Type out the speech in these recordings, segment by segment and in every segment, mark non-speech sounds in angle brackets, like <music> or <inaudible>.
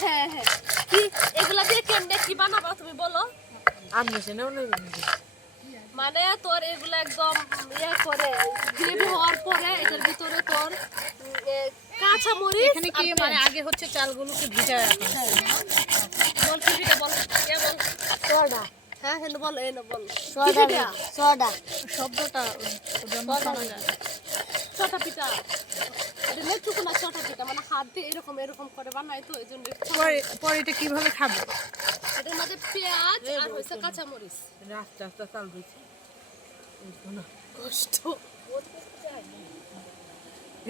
হ্যাঁ হ্যাঁ মানে তোর এগুলো একদম ইয়ে করে গ্রেভি হওয়ার পরে এটার ভিতরে তোর উম, এ, কাঁচা মরিচ এখানে কি মানে আগে হচ্ছে চালগুলোকে ভিজা রাখা। বল কি পিঠা বল বল সোডা হ্যাঁ হ্যাঁ বল এই না বল। কি সোডা সোডা শব্দটা ছটা পিঠা। এটা না ছটা পিঠা। মানে হাত দিয়ে এরকম এরকম করে বানাই তো এই জন্য পরে পরে এটা কীভাবে খাব? এটার মধ্যে পেঁয়াজ আর হয়েছে কাঁচা মরিচ আস্তে আস্তে চাল দিচ্ছি কষ্ট।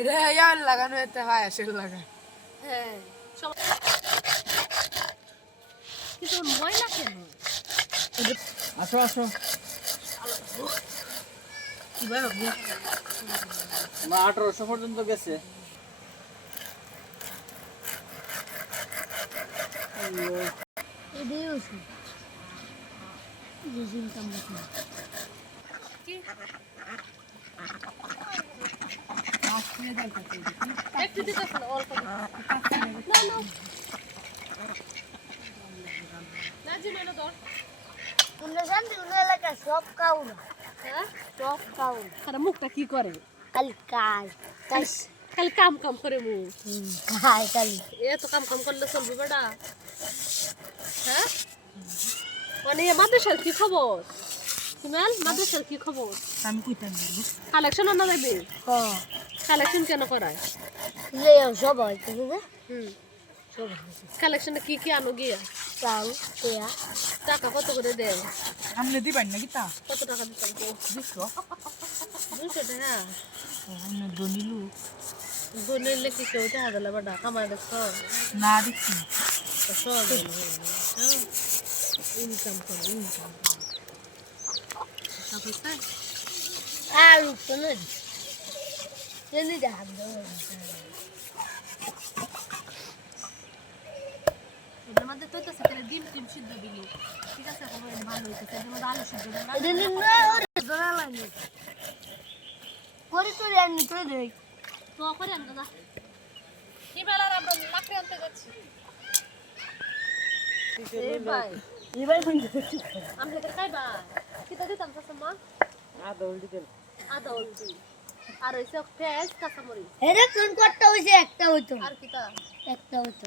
এটা ইয়ার লাগানো এতে হয় আসেল লাগা হ্যাঁ কিন্তু ময়লা কেন? আসো আসো। না আঠারোশো পর্যন্ত গেছে। একটু অল্প না না সব হ্যাঁ? সব মুখটা কি করে? খালি কাজ তাই খালি কাম কাম করে খালি কাম কাম করলে চলবে বেটা। হ্যাঁ? মানে মাদ্রাসার কি খবর? সিমাল মাদ্রাসার কি খবর? আমি কইতাম না। কালেকশন আনা যাবে? হ। কালেকশন কেন করায়? যে সব হয়তো হুম। সব কালেকশনে কি কি আনো গিয়া চাল পেয়া টাকা কত করে দেয় আপনি দিবেন নাকি তা কত টাকা দিতে হবে দুশো দুশো টাকা আপনি ধনী লোক বললে কি কেউ টাকা দিলে বেটা কামাই দেখছ না দিচ্ছি সব ইনকাম করো ইনকাম করো আর উঠতো না জেনে যা হাত দেবো এটার মধ্যে তো তো সেখানে ডিম টিম সিদ্ধ দিলি ঠিক আছে ভালো হইতেছে এটার মধ্যে আলু সিদ্ধ করে তো করে আনতে কি বেলার আমরা লাকড়ি আনতে যাচ্ছি। এই ভাই এবার বন্ধ আমরা এটা খাইবা। কিতা দিতাম চাচা আদা উল্টি তেল আদা হলদি। আর হইছে পেঁয়াজ কাঁচামরিচ। এটা কোন করতে হইছে? একটা হইতো। আর কিতা? একটা হইতো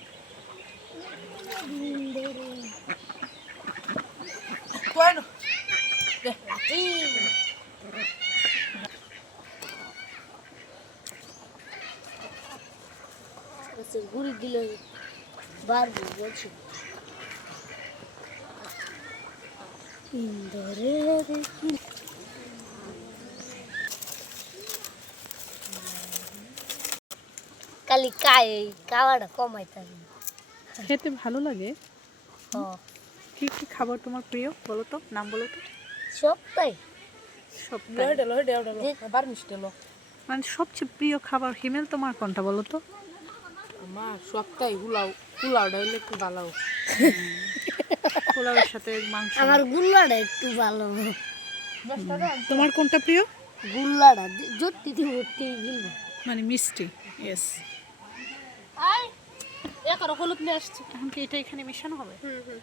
হিলদে ধর কয় না আচ্ছা ঘুরি দিলে বাড়বো বলছি ইন্দরে দেখি কালি কাই কাওয়াটা কমাইতাম খেতে ভালো লাগে। হ কি কি খাবার তোমার প্রিয় বলো তো? নাম বলো তো। সব তাই সব লহডে লহডে ওটা লো বার মিষ্টি লো মানে সবচেয়ে প্রিয় খাবার হিমেল তোমার কোনটা বলো তো? আমার সপ্তাহে হুলাও হুলাওটা হইলে একটু ভালো। <laughs> পোলাওয়ের সাথে মাংস। আমার গুল্লাটা একটু ভালো। তোমার কোনটা প্রিয়? গুল্লাটা দিয়ে ভর্তি মানে মিষ্টি ইয়েস আয়। এ করো হলুদ নিয়ে আসছি। এখন কি এটা এখানে মেশানো হবে? হুম হুম।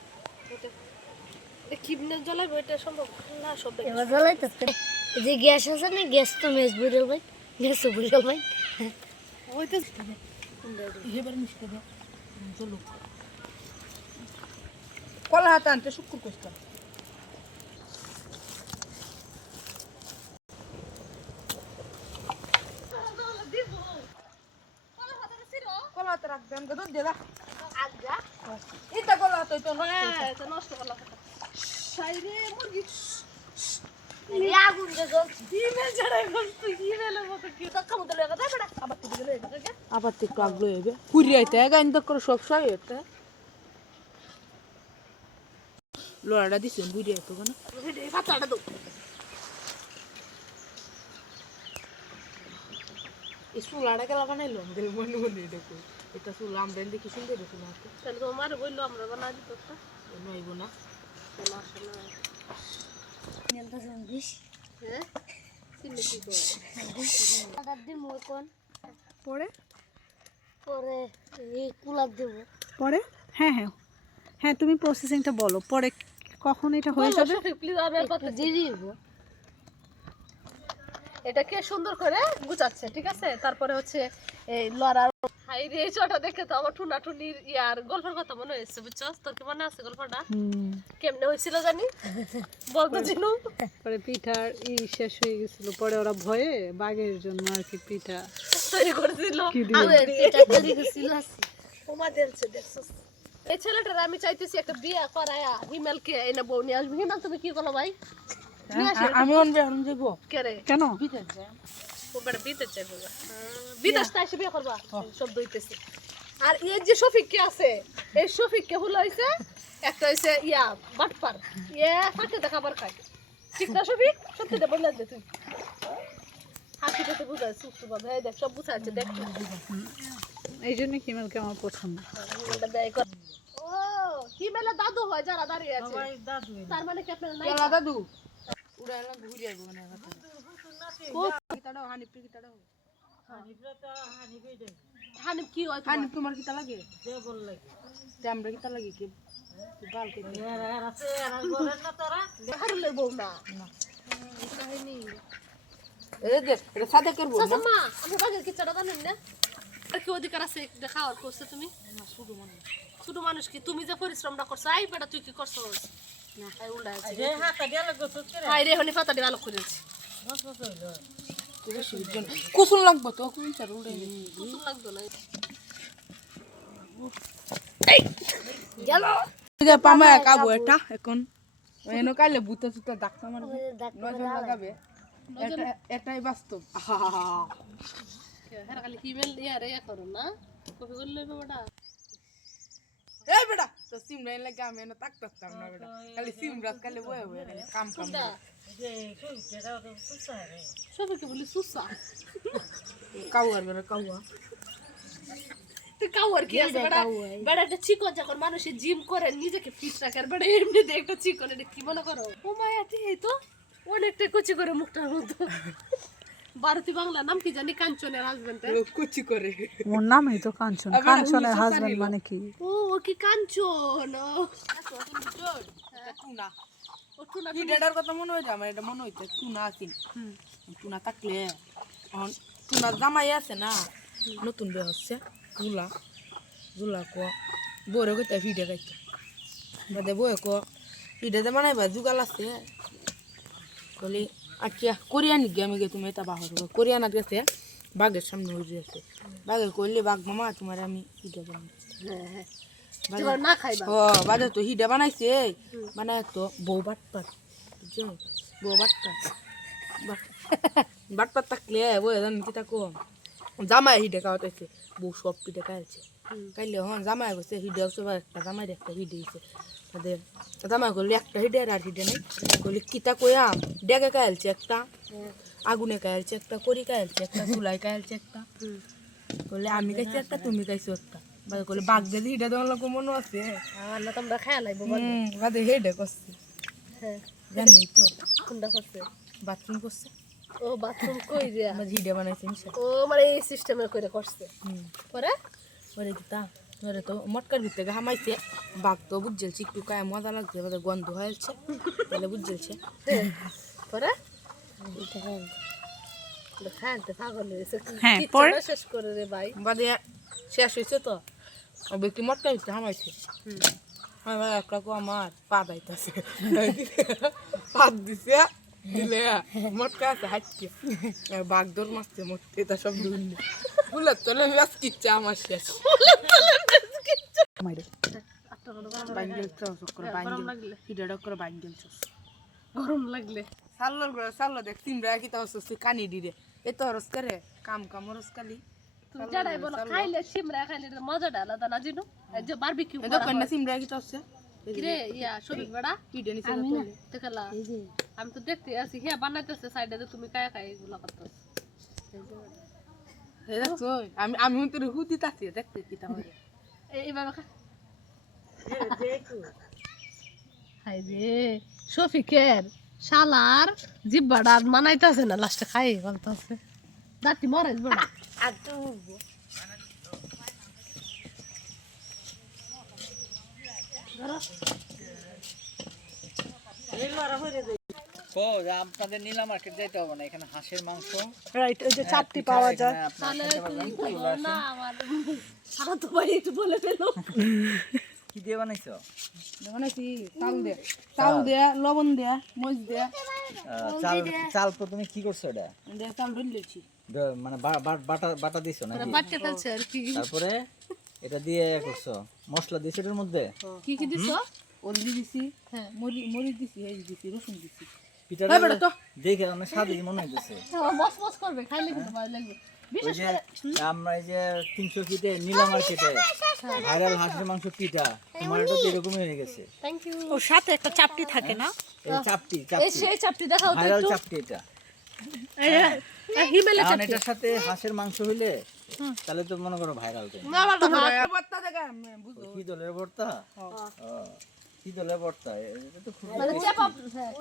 ওটা এ এটা সম্ভব? না সব এবার জ্বলাই তো যে গ্যাস আছে না গ্যাস তো মেজ বুড়ে ভাই। গ্যাস বুড়ে ভাই। ওই তো এবার মিশতে দাও চলো। কলা হাতে আনতে শুক্র করতাম কলা হাতে রাখবে আমাকে দুধ দিয়ে রাখ এটা কলা হাতে তো নষ্ট হ্যাঁ এটা নষ্ট করলাম সাইরে মুরগি এই আগুন যে জ্বলছে ইমেল ছাড়া এখন তুই ইমেলের মতো কি ধাক্কা মতো লেগে যায় বেটা আবার তুই দিলে এটা কে আবার তো একটু আগলো হবে কুড়ি আইতে গাইন তো করে সব সবাই হতে লোড়াটা দিছেন বুড়ি আইতো কেন এই পাতাটা দাও এই চুলাটা গেলা বানাইলো? আমাদের মনে মনে দেখো। এটা চুল আমরা দেখি সুন্দর দেখো না তাহলে তোমার বলল আমরা বানা দিত নইব না। হ্যাঁ? পরে? পরে এই কুলার দেব। পরে? হ্যাঁ হ্যাঁ। হ্যাঁ তুমি প্রসেসিংটা বলো। পরে কখন এটা হয়ে যাবে? এটাকে সুন্দর করে গুছাচ্ছে ঠিক আছে? তারপরে হচ্ছে এই লড়ার হাই রে চটা দেখে তো আমার টুনা টুনির ইয়ার গল্পের কথা মনে হয়েছে বুঝছ তোর কি মনে আছে গল্পটা? কেমনে হয়েছিল জানি? বলতো চিনু পরে পিঠার ই শেষ হয়ে গেছিল। পরে ওরা ভয়ে বাঘের জন্য আর কি পিঠা তৈরি করেছিল। ওমা দেখছে দেখছ এই ছেলেটার আমি চাইতেছি একটা বিয়ে করায়া হিমেলকে এনে বউ নিয়ে আসবি। হিমেল তুমি কি করো ভাই? আমি অনবে এখন যাব। কেন? বিদেশ যায়। ও বেটা বিদেশ যাইবো গা। বিদেশ তাই বিয়ে করবা? সব দইতেছে। আর এই যে শফিক কে আছে এই শফিক কে হলো হইছে একটা হইছে ইয়া বাটপার। ইয়ে ফাঁকে দেখাবার খায়। ঠিক না শফিক? সত্যিটা বললে দে তুই। হাসিটা তো সুস্থ ভাবে। এই দেখ সব বুঝাচ্ছে দেখ। এই জন্য হিমেলকে আমার পছন্দ। ও কি দাদু হয় যারা দাঁড়িয়ে আছে। তার মানে কি আপনারা নাই? দাদু। উড়া ঘুরে যাব কিতাটাও হানিফ কিতাটাও হানিফ কি হয় হানিফ তোমার কিতা লাগে? যে বল লাগে। আমরা কিতা লাগে কি কি বাল কে হারুলের বউ না। কাহিনী। এ দেখ এটা সাদা করব না। মা আমি বাগের কিচ্ছাটা জানেন না? আর কি অধিকার আছে এটা খাওয়ার করছে তুমি? ছোট মানুষ কি? তুমি যে পরিশ্রমটা করছ আই বেটা তুই কি করছ? না আই উল্টা হাই রে হনি পাতা দিয়ে ভালো করেছি কুসুম লাগবো তো কোন চার উড়ে কুসুম লাগতো না। যে পামা কাবো এটা এখন। এনো কাইলে ভূতে চুতে ডাক্তার মারবে নজর লাগাবে। এটাই বাস্তব। হ্যাঁ খালি হিমেল ইয়া রে করো না। কবি বলল বেটা। এই বেটা তো সিম রাইন লাগে আমি তাক তাকতাম না বেটা। খালি সিম খালি বয়ে বয়ে কাম কাম সবাইকে বলি সুসা। কাউয়ার বেটা কাউয়া। কাউয়ার কি আছে বেটা? বেটা একটা চিকন যখন মানুষের জিম করে নিজেকে ফিট রাখার। বেটা এমনি দেখ একটা চিকন এটা কি মনে করো? ও মায়া এই তো। অনেকটা কুচি করে মুখটার মতো ভারতী বাংলা নাম কি জানি? কাঞ্চনের হাজবেন্ড কুচি করে। ওর নামই তো কাঞ্চন। কাঞ্চনের হাজবেন্ড মানে কি? ও ও কি কাঞ্চন? ও টুনা। কি ডেডার কথা মনে হইছে আমার এটা মনে হইছে টুনা আছিন টুনা থাকলে এখন টুনা জামাই আছে না নতুন বিয়ে হচ্ছে জুলা জুলা ক বরে কইতে ভিডে গাইতে বাদে বয়ে ক ভিডে যে বানাইবা যুগাল আছে। বলি আচ্ছা কোরিয়ান গে আমি গে তুমি এটা বাহর কোরিয়ানাত গেছে বাঘের সামনে হয়ে আছে। বাঘে কইলে বাঘ মামা তোমার আমি ভিডে বানাই ও বাদে তো হিডে বানাইছে বানায় তো বউ বাটপাত বুঝছ? বউ বাটপাত বাটপাত থাকলে বই জান কি তাকো জামাই হিডে খাওয়াতেছে বউ সব পিঠে খাইছে। খাইলে হন জামাই গেছে হিডে সবার একটা জামাই একটা হিডে জামাই একটা হিডে আর হিডে নেই। কিতা কইয়া ডেকে খাইলছে একটা আগুনে খাইলছে একটা করি খাইলছে একটা চুলাই খাইলছে একটা। আমি খাইছি একটা তুমি খাইছো একটা। করলে বাঘ যদি হিডে দেওয়ার লোক মনে আছে। আর না তোমরা খেয়া বাদে হেডে করছে। হ্যাঁ। জানি তো। কোনটা করছে? বাথরুম করছে। ও বাথরুম কই আমার হিডে বানাইছে ও মানে এই সিস্টেমে করে করছে। হুম। পরে? ওরে ওরে তো মটকার ভিতরে হামাইছে বাঘ তো বুঝছেলছে একটু কায় মজা লাগছে বাদে গন্ধ হয়েছে তাহলে বুঝছেলছে পরে? হ্যাঁ? না শেষ করে রে ভাই। বাদে শেষ হয়েছে তো। ব্যক্তি মটকার ভিতরে হামাইছে। আমার একটা কো আমার পা দাইতেছে। পাত দিছে দিলে মটকা আছে হাঁটছে বাঘ দৌড় মারছে মটকে এটা সব দূর বুলার তোলে কিচ্ছে আমার শেষ। মাইরে বাঙ্গেল গরম লাগলে। সাল্লোর সাল্লো দেখ সিমরা কি তো হচ্ছে কানি দিরে এ তো হরস করে কাম কাম হরস কালি তুমি যারাই বলো খাইলে সিমরা খাইলে এটা মজাটা আলাদা জিনু? যে বারবিকিউ এ কন্যা সিমরা কি তো হচ্ছে? কিরে ইয়া শফিক বড়া? কি ডেনি সে দেখলা আমি তো দেখতে আছি হ্যাঁ বানাইতেছে সাইডে তুমি কায়া খাই এগুলো করতেছ। আমি আমি তোর হুদি তাছি দেখতে কি তা হয়। এইভাবে খা। হাই রে শফিকের শালার জিব্বাটা আর মানাইতেছে না লাস্টে খাই বলতেছে দাঁতি মরে বড়া আর তুমি আপনাদের নীলা মার্কেট যাইতে হবে না এখানে হাঁসের মাংস। রাইট ওই যে চাপটি পাওয়া যায়। না সারা তো ভাই একটু বলে ফেলো। কি দিয়ে বানাইছো? বানাইছি চাল দে চাল দে লবণ দে মরিচ দে আহ, চাল চাল প্রথমে কি করছ এটা? চাল মানে বাটা বাটা দিছো বাচ্চা ফেলছে আর কি। তারপরে এটা দিয়ে করছ? মশলা দিছো এটার মধ্যে? কি কি দিছো? হলদি দিছি হ্যাঁ। মরি মরিচ দিছি এই দিছি রসুন দিছি। পিঠাটা হ্যাঁ, বেটা, তো। দেখে অনেক স্বাদই মনে হইতেছে। মস মস করবে খাইলে কিন্তু ভালো লাগবে। আমরা এই যে তিনশো ফিটে নীলা মার্কেটে ভাইরাল হাঁসের মাংস পিঠা তোমার তো এরকমই হয়ে গেছে। ওর সাথে একটা চাপটি থাকে না? এই চাপটি সেই চাপটি দেখাও তো ভাইরাল চাপটি এটা। হিমেলে এখন এটার সাথে হাঁসের মাংস হইলে তাহলে তো মনে করো ভাইরাল না বাবা ভর্তা দেখা কি দলের ভর্তা? ও, কি দলের ভর্তা এটা তো খুব মানে চাপা হ্যাঁ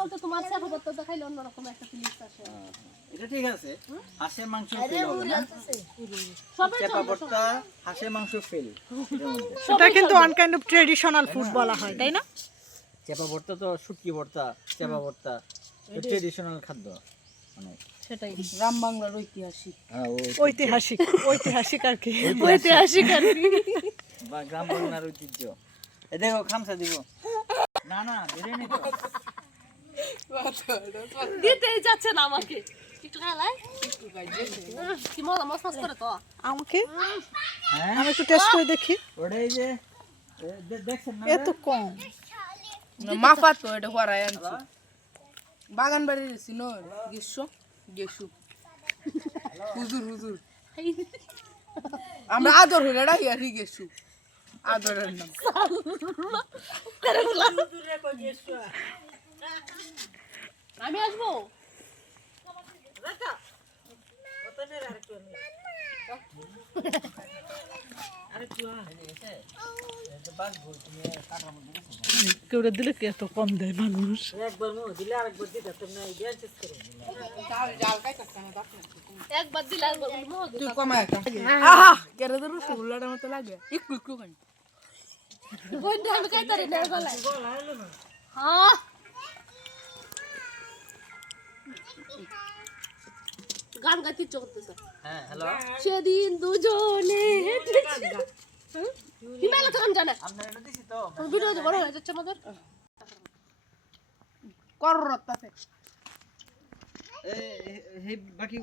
বলতে তোমার চাপা করতে তো অন্যরকম একটা ফিলিংস আসে। এটা ঠিক আছে। হাঁসের মাংস ফেল হবে না। চেপা ভর্তা হাঁসের মাংস ফেল সেটা কিন্তু one kind of traditional food বলা হয় তাই না? চেপা ভর্তা তো শুটকি ভর্তা চেপা ভর্তা ট্রেডিশনাল খাদ্য মানে। সেটাই। গ্রাম বাংলার ঐতিহাসিক। হ্যাঁ ঐতিহাসিক ঐতিহাসিক আর কি। ঐতিহাসিক আর কি। বা গ্রাম বাংলার ঐতিহ্য। এ দেখো খামসা দিব। না না বেরোয়নি তো। দিতেই যাচ্ছে না আমাকে। একটু খালাই। কি মজা মস মস করে তো। আমাকে? হ্যাঁ? আমি একটু টেস্ট করে দেখি। ওটাই যে এ, দে- দেখছেন না এত কম। মাফা তো এটা করাই আনছি। বাগান বাড়ি গেছি ন? গ্রীষ্ম? হুজুর হুজুর। আমরা আদর হলে রাখি আর গেছু আদরের নাম। আমি আসব? কেউ দিলে কি এত কম দেয় মানুষ? একবার দিলে আর বলব মহ তুই কমায় কেরে মতো লাগে। একটু একটু খানি বই আমি না গলায়। হ্যাঁ। গান গাইতে ইচ্ছে হ্যাঁ হ্যালো। সেদিন দুজনে হিমালয় গান জানে? আপনার এটা দিছি তো। ভিডিও বড় হয়ে যাচ্ছে আমাদের। কর রত্তাছে এ, এ, এ, বাকি